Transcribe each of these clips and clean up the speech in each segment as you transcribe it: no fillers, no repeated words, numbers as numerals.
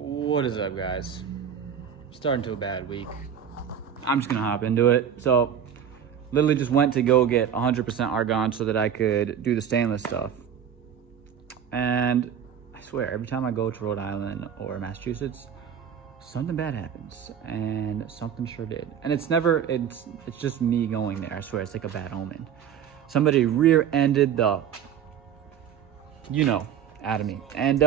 What is up, guys? Starting to a bad week. I'm just gonna hop into it. So literally just went to go get 100% argon so that I could do the stainless stuff. And I swear, every time I go to Rhode Island or Massachusetts, something bad happens, and something sure did. And it's just me going there. I swear, it's like a bad omen. Somebody rear-ended the, out of me. And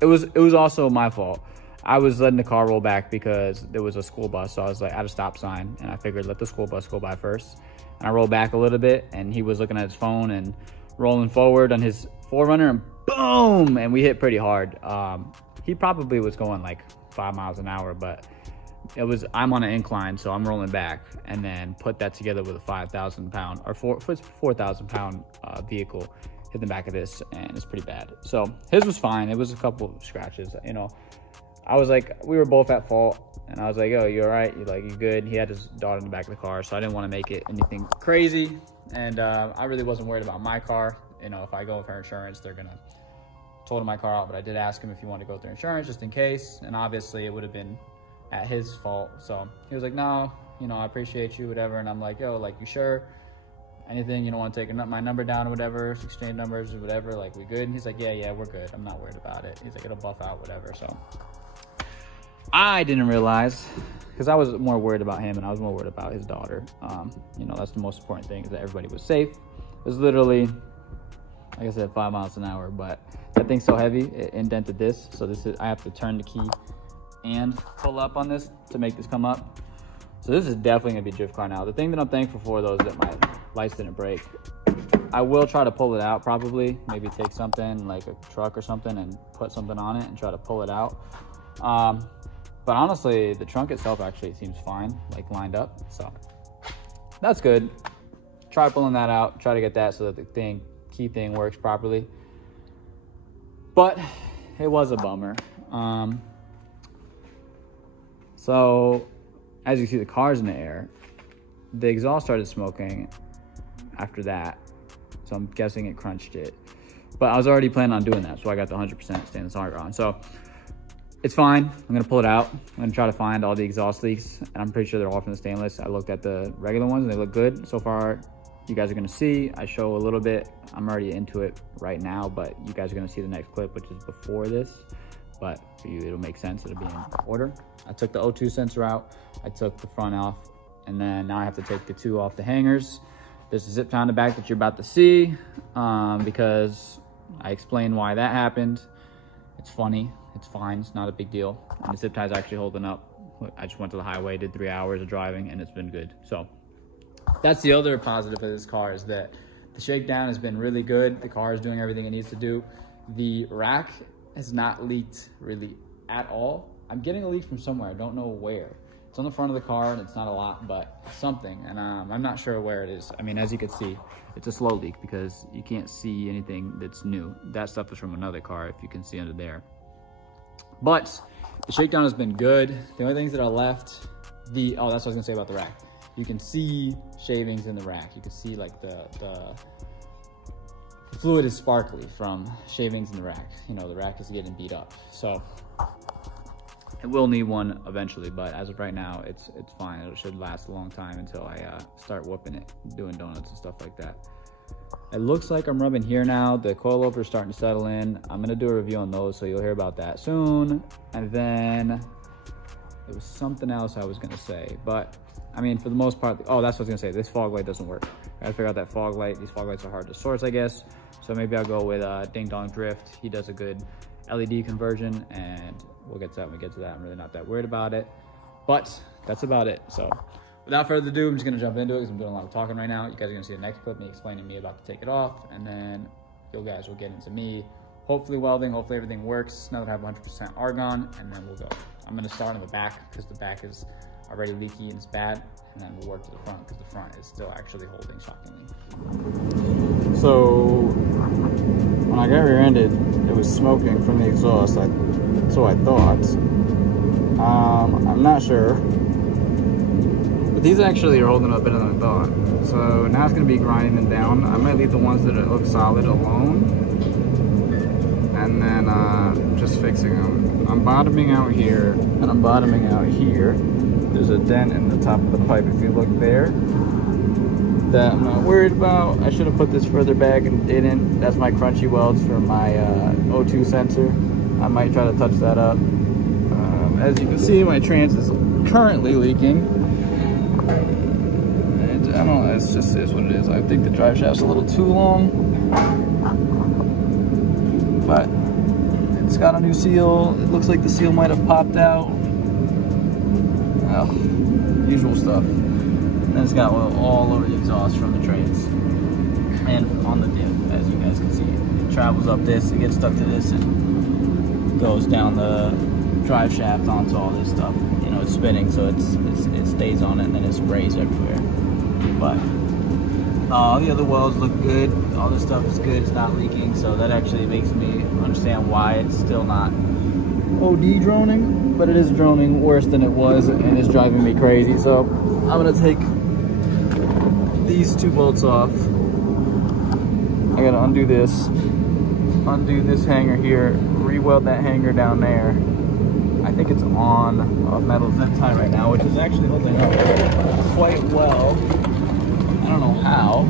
it was also my fault. I was letting the car roll back because there was a school bus. So I was like at a stop sign, and I figured let the school bus go by first. And I rolled back a little bit, and he was looking at his phone and rolling forward on his 4Runner, and boom! And we hit pretty hard. He probably was going like 5 miles an hour, but I'm on an incline, so I'm rolling back, and then put that together with a 5,000 pound or 4,000 pound vehicle, hit the back of this, and it's pretty bad. So his was fine. It was a couple of scratches, I was like, we were both at fault, and I was like, yo, you all right? You good? He had his daughter in the back of the car, so I didn't want to make it anything crazy. And I really wasn't worried about my car. If I go with her insurance, they're gonna total my car out. But I did ask him if he wanted to go through insurance just in case, and obviously it would have been at his fault. So he was like, no, I appreciate you, whatever. And I'm like, yo, you sure? Anything, you don't want to take my number down or whatever, exchange numbers or whatever, we good? And he's like, yeah, we're good. I'm not worried about it. He's like, it'll buff out, whatever. So I didn't realize, because I was more worried about him and I was more worried about his daughter. That's the most important thing, is that everybody was safe. It was literally, like I said, 5 miles an hour, but that thing's so heavy, it indented this. So I have to turn the key and pull up on this to make this come up. So this is definitely gonna be a drift car now. The thing that I'm thankful for, though, is that my lights didn't break. I will try to pull it out, probably. Maybe take something like a truck or something and put something on it and try to pull it out. But honestly, the trunk itself actually seems fine, lined up. So that's good. Try pulling that out, try to get that so that the key thing works properly. But it was a bummer. So as you see the car's in the air, the exhaust started smoking after that. So I'm guessing it crunched it. But I was already planning on doing that, so I got the 100% stainless argon. So it's fine. I'm gonna pull it out. I'm gonna try to find all the exhaust leaks, and I'm pretty sure they're all from the stainless. I looked at the regular ones and they look good. So far, you guys are gonna see, I show a little bit. I'm already into it right now, but you guys are gonna see the next clip, which is before this. But for you, it'll make sense. It'll be in order. I took the O2 sensor out. I took the front off, and then now I have to take the two off the hangers. There's a zip tie in the back that you're about to see, because I explained why that happened. It's funny. It's fine. It's not a big deal. And the zip tie is actually holding up. I just went to the highway, did 3 hours of driving, and it's been good. So that's the other positive of this car, is that the shakedown has been really good. The car is doing everything it needs to do. The rack has not leaked really at all. I'm getting a leak from somewhere. I don't know where. It's on the front of the car, and it's not a lot, but something. And I'm not sure where it is. I mean, as you can see, it's a slow leak because you can't see anything that's new. That stuff is from another car, if you can see under there. But the shakedown has been good. The only things that are left, that's what I was gonna say about the rack. You can see shavings in the rack. You can see the fluid is sparkly from shavings in the rack. The rack is getting beat up. So it will need one eventually, but as of right now, it's fine. It should last a long time until I start whooping it, doing donuts and stuff like that. It looks like I'm rubbing here now. The coilover is starting to settle in. I'm gonna do a review on those, so you'll hear about that soon. And then there was something else I was gonna say, but I mean, for the most part, that's what I was gonna say. This fog light doesn't work. I gotta figure out that fog light. These fog lights are hard to source, I guess. So maybe I'll go with Ding Dong Drift. He does a good LED conversion, and we'll get to that when we get to that. I'm really not that worried about it, but that's about it. So without further ado, I'm just gonna jump into it because I'm doing a lot of talking right now. You guys are gonna see the next clip, me explaining me about to take it off, and then you guys will get into me hopefully welding. Hopefully everything works now that I have 100% argon, and then we'll go. I'm gonna start on the back because the back is already leaky and it's bad, and then we'll work to the front because the front is still actually holding, shockingly. So when I got rear-ended, it was smoking from the exhaust. So I thought. I'm not sure. But these actually are holding up better than I thought. So now it's gonna be grinding them down. I might leave the ones that look solid alone. and then just fixing them. I'm bottoming out here, and I'm bottoming out here. There's a dent in the top of the pipe, if you look there, that I'm not worried about. I should have put this further back and didn't. That's my crunchy welds for my O2 sensor. I might try to touch that up. As you can see, my trans is currently leaking. And I don't know, it just is what it is. I think the drive shaft's a little too long, but it's got a new seal. It looks like the seal might have popped out. Well, usual stuff. And it's got oil all over the exhaust from the trans and on the diff, as you guys can see. It travels up this, it gets stuck to this, and goes down the drive shaft onto all this stuff. You know, it's spinning, so it stays on it, and then it sprays everywhere. But all the other welds look good. All this stuff is good. It's not leaking, so that actually makes me understand why it's still not OD droning. But it is droning worse than it was, and it's driving me crazy. So I'm gonna take these two bolts off. I gotta undo this hanger here, re-weld that hanger down there. I think it's on a metal zip tie right now, which is actually holding up quite well. I don't know how.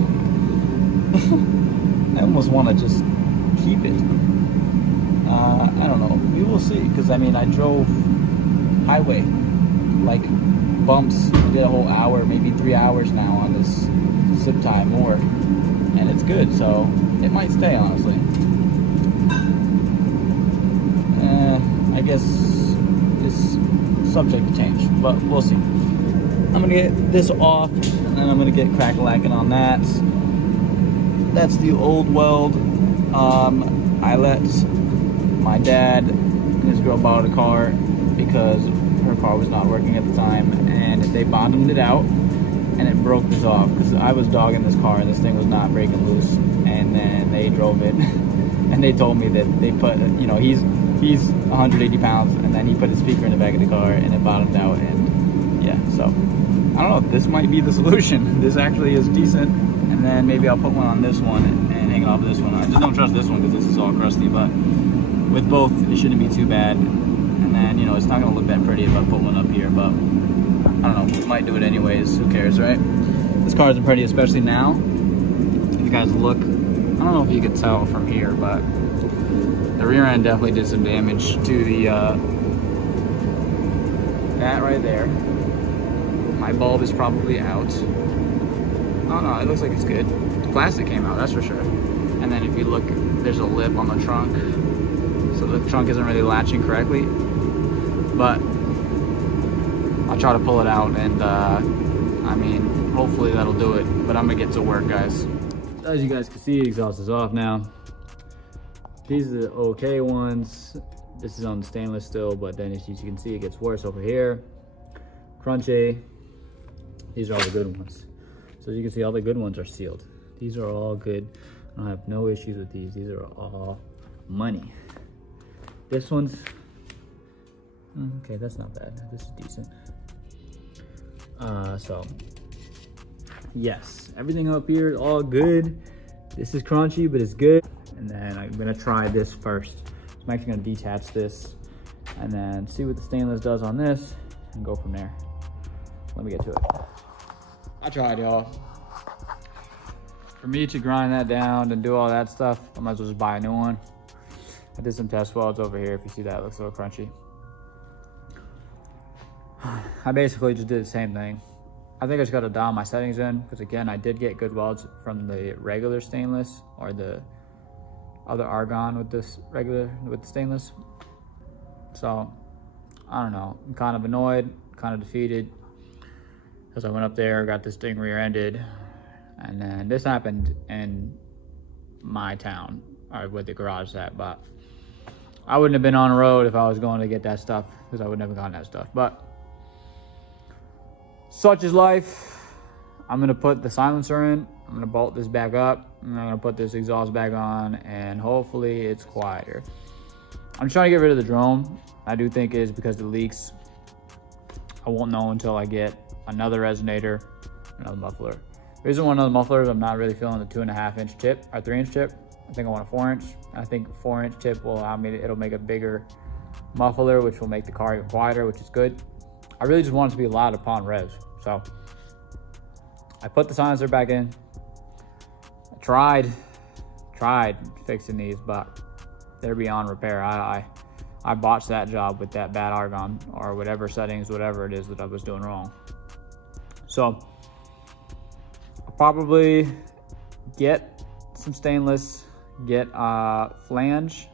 I almost want to just keep it. I don't know. We will see, because I mean, I drove highway, like bumps, did a whole hour, maybe 3 hours now on this zip tie more, and it's good, so it might stay, honestly. I guess it's subject to change, but we'll see. I'm gonna get this off, and then I'm gonna get crack-a-lacking on that. That's the old weld. I let my dad and his girl borrow a car because her car was not working at the time, and they bottomed it out, and it broke this off because I was dogging this car and this thing was not breaking loose. And then they drove it, and they told me that they put, you know, he's 180 pounds, and then he put his speaker in the back of the car, and it bottomed out, and yeah, so I don't know, this might be the solution. This actually is decent, and then maybe I'll put one on this one and hang it off this one. I just don't trust this one because this is all crusty, but with both, it shouldn't be too bad. And then, you know, it's not gonna look that pretty if I put one up here, but I don't know, might do it anyways, who cares, right? This car isn't pretty, especially now. If you guys look, I don't know if you can tell from here, but the rear end definitely did some damage to the, that right there. My bulb is probably out. Oh no, it looks like it's good. The plastic came out, that's for sure. And then if you look, there's a lip on the trunk. So the trunk isn't really latching correctly. But I'll try to pull it out, and I mean, hopefully that'll do it. But I'm gonna get to work, guys. As you guys can see, exhaust is off now. These are the okay ones. This is on stainless still, but then as you can see, it gets worse over here. Crunchy. These are all the good ones. So as you can see, all the good ones are sealed. These are all good. I don't have no issues with these. These are all money. This one's, okay, that's not bad. This is decent. So, yes, everything up here is all good. This is crunchy, but it's good. And then I'm gonna try this first. So I'm actually gonna detach this and then see what the stainless does on this and go from there. Let me get to it. I tried, y'all. For me to grind that down and do all that stuff, I might as well just buy a new one. I did some test welds over here. If you see that, it looks a little crunchy. I basically just did the same thing. I think I just got to dial my settings in, because again, I did get good welds from the regular stainless or the other argon with this with the stainless. So I don't know, I'm kind of annoyed, kind of defeated, because I went up there, got this thing rear-ended, and then this happened in my town, or where the garage is at. But I wouldn't have been on the road if I was going to get that stuff, because I would never gotten that stuff. But such is life. I'm gonna put the silencer in, I'm gonna bolt this back up, and I'm gonna put this exhaust back on, and hopefully it's quieter. I'm trying to get rid of the drone. I do think it is because of the leaks. I won't know until I get another resonator, another muffler. The reason one of the mufflers, I'm not really feeling the 2.5-inch tip or 3-inch tip. I think I want a 4-inch. I think 4-inch tip will allow me to, it'll make a bigger muffler, which will make the car even quieter, which is good. I really just want it to be loud upon revs. So I put the silencer back in. I tried fixing these, but they're beyond repair. I botched that job with that bad argon or whatever settings, whatever it is that I was doing wrong. So I'll probably get some stainless, get a flange.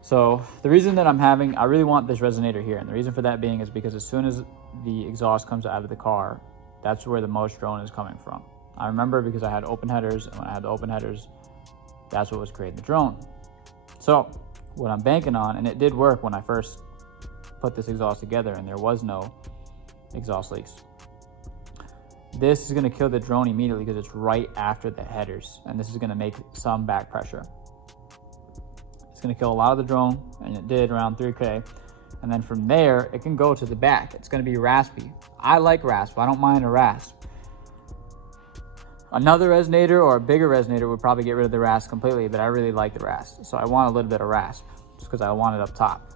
So the reason that I really want this resonator here, and the reason for that being is because as soon as the exhaust comes out of the car, that's where the most drone is coming from. I remember because I had open headers, and when I had the open headers, that's what was creating the drone. So what I'm banking on, and it did work when I first put this exhaust together and there was no exhaust leaks. This is gonna kill the drone immediately because it's right after the headers, and this is gonna make some back pressure. It's gonna kill a lot of the drone, and it did around 3K. And then from there, it can go to the back. It's gonna be raspy. I like rasp, I don't mind a rasp. Another resonator or a bigger resonator would probably get rid of the rasp completely, but I really like the rasp. So I want a little bit of rasp, just because I want it up top.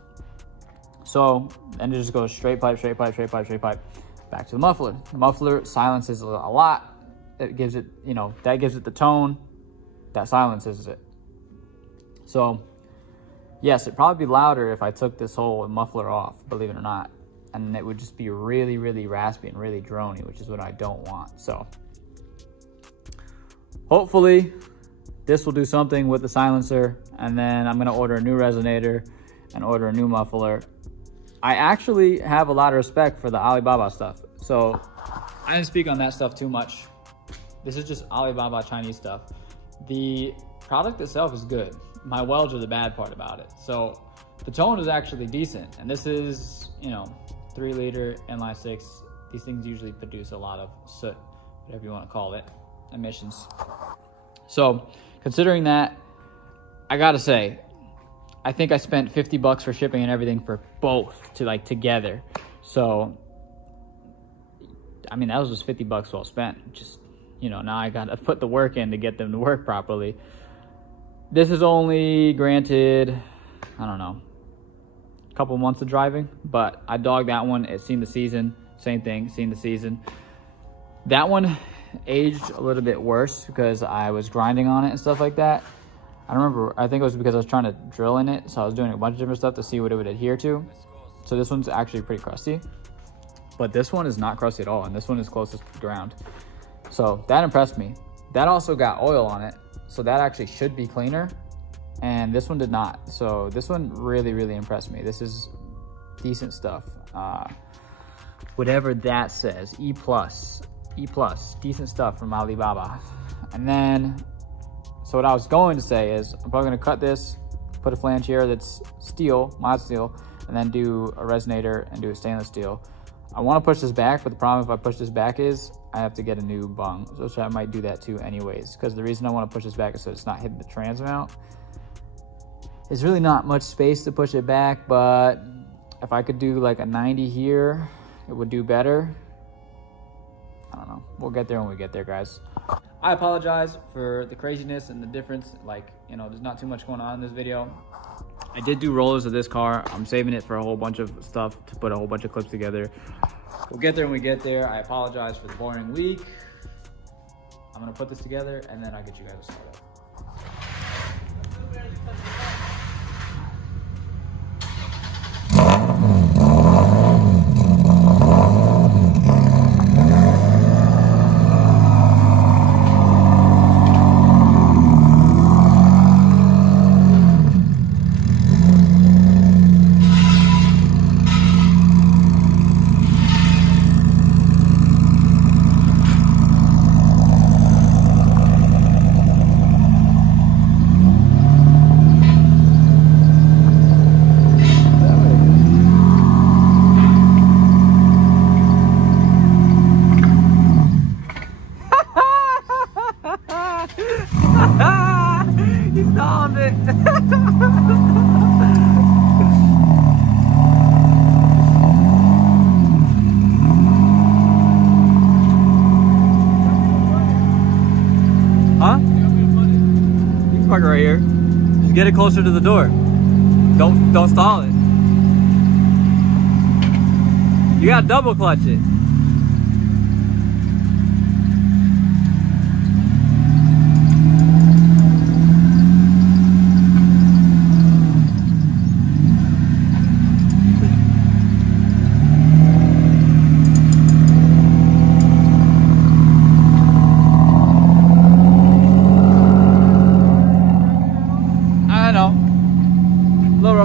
So then it just goes straight pipe, straight pipe, straight pipe, straight pipe, back to the muffler. The muffler silences a lot. It gives it, you know, that gives it the tone, that silences it. So yes, it'd probably be louder if I took this whole muffler off, believe it or not. And it would just be really, really raspy and really drony, which is what I don't want. So hopefully this will do something with the silencer, and then I'm gonna order a new resonator and order a new muffler. I actually have a lot of respect for the Alibaba stuff. So I didn't speak on that stuff too much. This is just Alibaba Chinese stuff. The product itself is good. My welds are the bad part about it. So the tone is actually decent. And this is, you know, 3-liter inline 6. These things usually produce a lot of soot, whatever you want to call it, emissions. So considering that, I gotta say, I think I spent 50 bucks for shipping and everything for both to like together. So, I mean, that was just 50 bucks well spent. Just, you know, now I gotta put the work in to get them to work properly. This is only, granted, I don't know, a couple months of driving, but I dogged that one. It's seen the season, same thing, seen the season. That one aged a little bit worse because I was grinding on it and stuff like that. I remember, I think it was because I was trying to drill in it, so I was doing a bunch of different stuff to see what it would adhere to. So this one's actually pretty crusty, but this one is not crusty at all, and this one is closest to the ground. So that impressed me. That also got oil on it, so that actually should be cleaner, and this one did not. So this one really, really impressed me. This is decent stuff. Whatever that says, E+, decent stuff from Alibaba. And then, so what I was going to say is, I'm probably gonna cut this, put a flange here that's steel, mild steel, and then do a resonator and do a stainless steel. I wanna push this back, but the problem if I push this back is, I have to get a new bung, which I might do that too anyways, because the reason I wanna push this back is so it's not hitting the trans mount. There's really not much space to push it back, but if I could do like a 90 here, it would do better. I don't know. We'll get there when we get there, guys. I apologize for the craziness and the difference. Like, you know, there's not too much going on in this video. I did do rollers of this car. I'm saving it for a whole bunch of stuff to put a whole bunch of clips together. We'll get there when we get there. I apologize for the boring week. I'm gonna put this together and then I'll get you guys started. Just get it closer to the door. Don't stall it. You gotta double clutch it.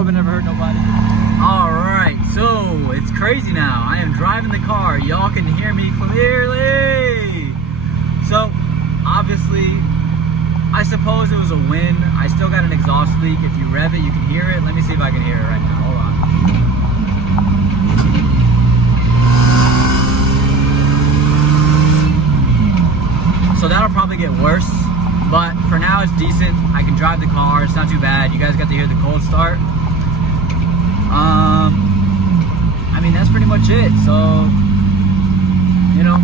Never hurt nobody. All right, so it's crazy now. I am driving the car. Y'all can hear me clearly. So obviously, I suppose it was a win. I still got an exhaust leak. If you rev it, you can hear it. Let me see if I can hear it right now. Hold on. So that'll probably get worse. But for now, it's decent. I can drive the car. It's not too bad. You guys got to hear the cold start. I mean, that's pretty much it. So, you know,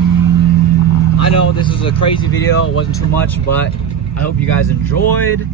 I know this is a crazy video. It wasn't too much, but I hope you guys enjoyed.